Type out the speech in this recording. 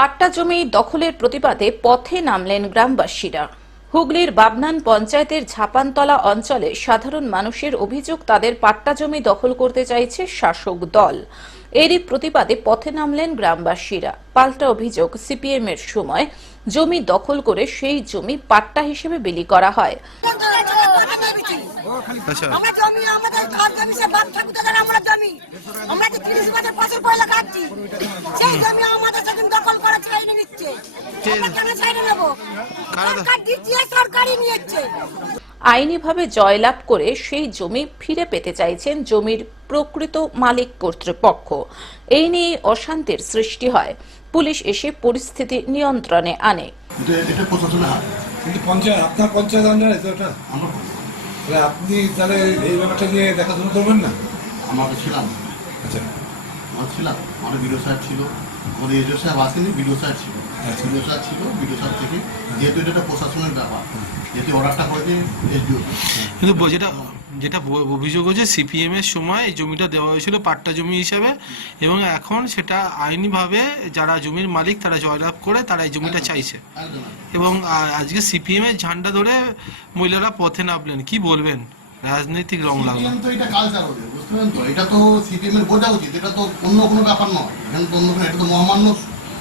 পাট্টা জমি দখলের প্রতিবাদে পথে নামলেন গ্রামবাসীরা। হুগলির বাবনান পঞ্চায়েতের ঝাপানতলা অঞ্চলে সাধারণ মানুষের অভিযোগ তাদের পাট্টা জমি দখল করতে চাইছে শাসক দল। এরই প্রতিবাদে পথে নামলেন গ্রামবাসীরা। পাল্টা অভিযোগ সিপিএম এর সময় জমি দখল করে সেই জমি পাট্টা হিসেবে বিলি করা হয়। আচ্ছা। আমরা জমি আমাদের ঘর জমি সে বাপ ঠাকুর দাদা আমরা জমি। আমরা যে তিরিশ বছর পয়লা কাটছি সেই জমি আমাদের সেদিন দখল করা ছাইড়ে নিচ্ছে আমরা কেন ছাইড়ে নেব কারা- সরকার দিচ্ছে আইনিভাবে জয়লাভ করে সেই জমি ফিরে পেতে চাইছেন জমির প্রকৃত মালিক কর্তৃপক্ষ। এই নিয়ে অশান্তির সৃষ্টি হয়। পুলিশ এসে পরিস্থিতি নিয়ন্ত্রণে আনে। এটা এটা প্রশাসনের হাত। কিন্তু পঞ্চায়েত আপনার পঞ্চায়েত আন্ডারে তো ওটা তাহলে আপনি তাহলে এই ব্যাপারটা নিয়ে দেখাশোনা করবেন না? আমরা ছিলাম। আচ্ছা। আমরা ছিলাম। আমাদের বিডিও সাহেব ছিল। আমাদের এজো সাহেব আসেনি বিডিও সাহেব ছিল। বিডিও সাহেব ছিল বিডিও থেকে। যেহেতু এটা একটা প্রশাসনের ব্যাপার যেহেতু অর্ডারটা করেছে এসডিও কিন্তু যেটা যেটা অভিযোগ হচ্ছে সিপিএম এর সময় এই জমিটা দেওয়া হয়েছিল পাট্টা জমি হিসাবে এবং এখন সেটা আইনিভাবে যারা জমির মালিক তারা জয়লাভ করে তারা এই জমিটা চাইছে। এবং আজকে সিপিএম এর ঝান্ডা ধরে মহিলারা পথে নামলেন। কি বলবেন? রাজনৈতিক রং লাগল। তো এটা কালচার ওদের বুঝতে পারেন তো? এটা তো সিপিএম এর বোঝা উচিত এটা তো অন্য কোনো ব্যাপার নয়। এখানে তো অন্য এটা তো মহামান্য